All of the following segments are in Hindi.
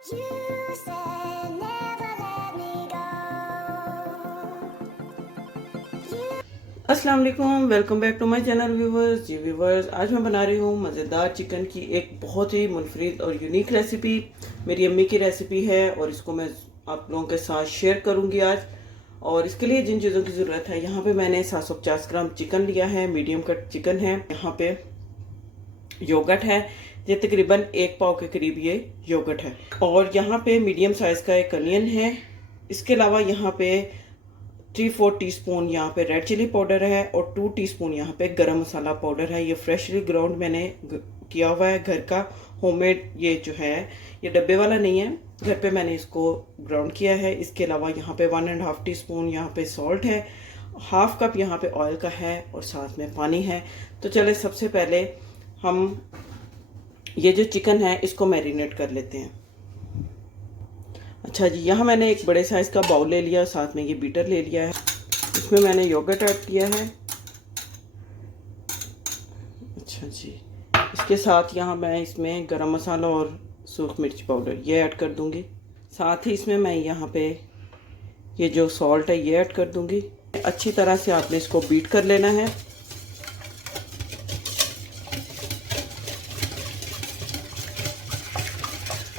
You said never let me go. अस्सलाम वालेकुम, welcome back to my channel viewers. जी व्यूवर्स, आज मैं बना रही हूँ मज़ेदार चिकन की एक बहुत ही मुनफरिद और यूनिक रेसिपी। मेरी अम्मी की रेसिपी है और इसको मैं आप लोगों के साथ शेयर करूँगी आज। और इसके लिए जिन चीज़ों की ज़रूरत है, यहाँ पे मैंने 750 ग्राम चिकन लिया है, मीडियम कट चिकन है। यहाँ पे योगर्ट है, ये तकरीबन 1 पाव के करीब ये योगर्ट है। और यहाँ पे मीडियम साइज़ का एक अनियन है। इसके अलावा यहाँ पे 3-4 टीस्पून यहाँ पे रेड चिली पाउडर है और 2 टीस्पून यहाँ पे गरम मसाला पाउडर है। ये फ्रेशली ग्राउंड मैंने किया हुआ है, घर का होममेड। ये जो है ये डब्बे वाला नहीं है, घर पे मैंने इसको ग्राउंड किया है। इसके अलावा यहाँ पे 1.5 टीस्पून यहाँ पे सॉल्ट है, हाफ कप यहाँ पे ऑयल का है और साथ में पानी है। तो चले सबसे पहले हम ये जो चिकन है इसको मैरिनेट कर लेते हैं। अच्छा जी, यहाँ मैंने एक बड़े साइज़ का बाउल ले लिया, साथ में ये बीटर ले लिया है। इसमें मैंने योगर्ट ऐड किया है। अच्छा जी, इसके साथ यहाँ मैं इसमें गरम मसाला और सूख मिर्च पाउडर ये ऐड कर दूंगी। साथ ही इसमें मैं यहाँ पे ये जो सॉल्ट है ये ऐड कर दूंगी। अच्छी तरह से आपने इसको बीट कर लेना है।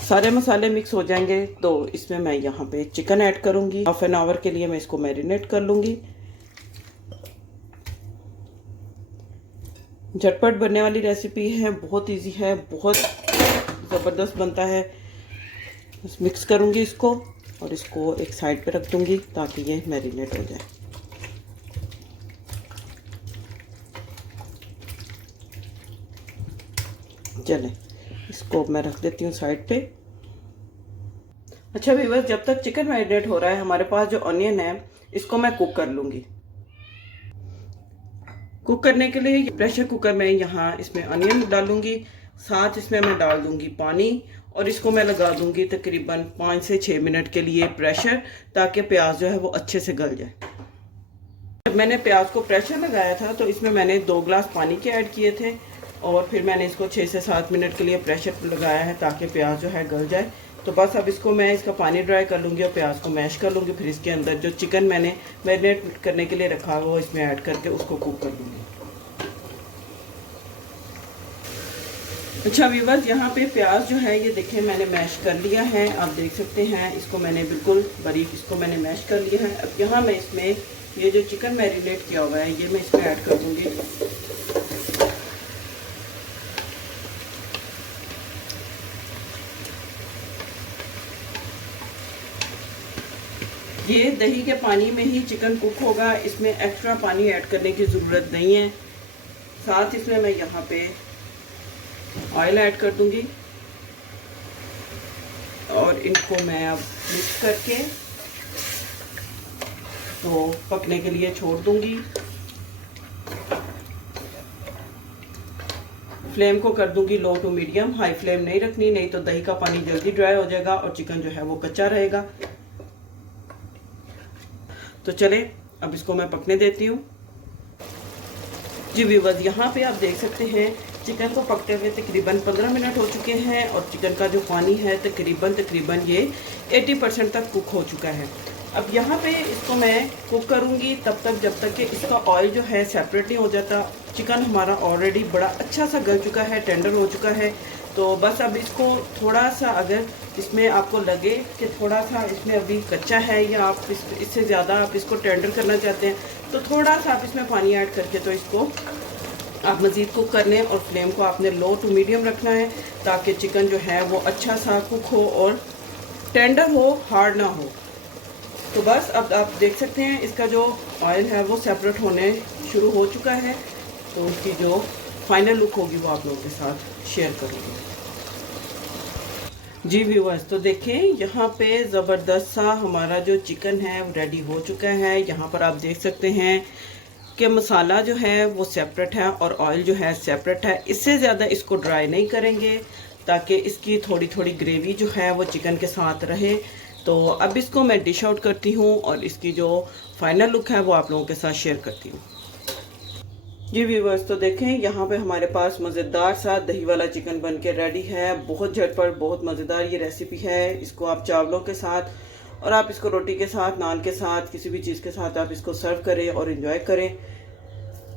सारे मसाले मिक्स हो जाएंगे तो इसमें मैं यहाँ पे चिकन ऐड करूंगी। हाफ एन आवर के लिए मैं इसको मैरिनेट कर लूंगी। झटपट बनने वाली रेसिपी है, बहुत इजी है, बहुत ज़बरदस्त बनता है। बस मिक्स करूंगी इसको और इसको एक साइड पे रख दूंगी ताकि ये मैरिनेट हो जाए। चलें, इसको मैं रख देती हूँ साइड पे। अच्छा व्यूअर्स, जब तक चिकन मैरिनेट हो रहा है, हमारे पास जो ऑनियन है इसको मैं कुक कर लूंगी। कुक करने के लिए प्रेशर कुकर में यहाँ इसमें ऑनियन डालूंगी, साथ इसमें मैं डाल दूंगी पानी और इसको मैं लगा दूंगी तकरीबन 5 से 6 मिनट के लिए प्रेशर, ताकि प्याज जो है वो अच्छे से गल जाए। जब मैंने प्याज को प्रेशर लगाया था तो इसमें मैंने 2 गिलास पानी के ऐड किए थे और फिर मैंने इसको 6 से 7 मिनट के लिए प्रेशर लगाया है ताकि प्याज जो है गल जाए। तो बस अब इसको मैं इसका पानी ड्राई कर लूँगी और प्याज को मैश कर लूँगी। फिर इसके अंदर जो चिकन मैंने मैरिनेट करने के लिए रखा हुआ वो इसमें ऐड करके उसको कुक कर लूँगी। अच्छा व्यूअर्स, यहाँ पे प्याज जो है ये देखें मैंने मैश कर लिया है, आप देख सकते हैं। इसको मैंने बिल्कुल बारीक इसको मैंने मैश कर लिया है। अब यहाँ मैं इसमें ये जो चिकन मैरिनेट किया हुआ है ये मैं इसमें ऐड कर दूँगी। ये दही के पानी में ही चिकन कुक होगा, इसमें एक्स्ट्रा पानी ऐड करने की ज़रूरत नहीं है। साथ इसमें मैं यहाँ पे ऑयल ऐड कर दूंगी और इनको मैं अब मिक्स करके तो पकने के लिए छोड़ दूंगी। फ्लेम को कर दूंगी लो टू मीडियम, हाई फ्लेम नहीं रखनी, नहीं तो दही का पानी जल्दी ड्राई हो जाएगा और चिकन जो है वो कच्चा रहेगा। तो चले अब इसको मैं पकने देती हूँ। जी व्यूअर्स, यहाँ पे आप देख सकते हैं चिकन को पकते हुए तकरीबन 15 मिनट हो चुके हैं और चिकन का जो पानी है तकरीबन ये 80% तक कुक हो चुका है। अब यहाँ पे इसको मैं कुक करूँगी तब तक जब तक कि इसका ऑयल जो है सेपरेट नहीं हो जाता। चिकन हमारा ऑलरेडी बड़ा अच्छा सा गल चुका है, टेंडर हो चुका है। तो बस अब इसको थोड़ा सा, अगर इसमें आपको लगे कि थोड़ा सा इसमें अभी कच्चा है या आप इससे ज़्यादा आप इसको टेंडर करना चाहते हैं, तो थोड़ा सा आप इसमें पानी ऐड करके तो इसको आप मज़ीद कुक कर लें। और फ्लेम को आपने लो टू मीडियम रखना है ताकि चिकन जो है वो अच्छा सा कुक हो और टेंडर हो, हार्ड ना हो। तो बस अब आप देख सकते हैं इसका जो ऑयल है वो सेपरेट होने शुरू हो चुका है। तो उसकी जो फाइनल लुक होगी वो आप लोगों के साथ शेयर करूँगी। जी व्यूअर्स, तो देखें यहाँ पे ज़बरदस्त सा हमारा जो चिकन है वो रेडी हो चुका है। यहाँ पर आप देख सकते हैं कि मसाला जो है वो सेपरेट है और ऑयल जो है सेपरेट है। इससे ज़्यादा इसको ड्राई नहीं करेंगे ताकि इसकी थोड़ी थोड़ी ग्रेवी जो है वो चिकन के साथ रहे। तो अब इसको मैं डिश आउट करती हूँ और इसकी जो फाइनल लुक है वो आप लोगों के साथ शेयर करती हूँ। जी व्यूवर्स, तो देखें यहाँ पे हमारे पास मज़ेदार सा दही वाला चिकन बन के रेडी है। बहुत झटपट, बहुत मज़ेदार ये रेसिपी है। इसको आप चावलों के साथ और आप इसको रोटी के साथ, नान के साथ, किसी भी चीज़ के साथ आप इसको सर्व करें और एंजॉय करें।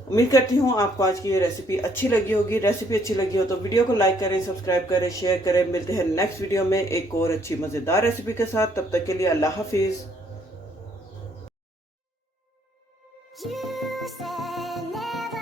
उम्मीद करती हूँ आपको आज की ये रेसिपी अच्छी लगी होगी। रेसिपी अच्छी लगी हो तो वीडियो को लाइक करें, सब्सक्राइब करें, शेयर करें। मिलते हैं नेक्स्ट वीडियो में एक और अच्छी मज़ेदार रेसिपी के साथ। तब तक के लिए अल्लाह हाफिज़। You said never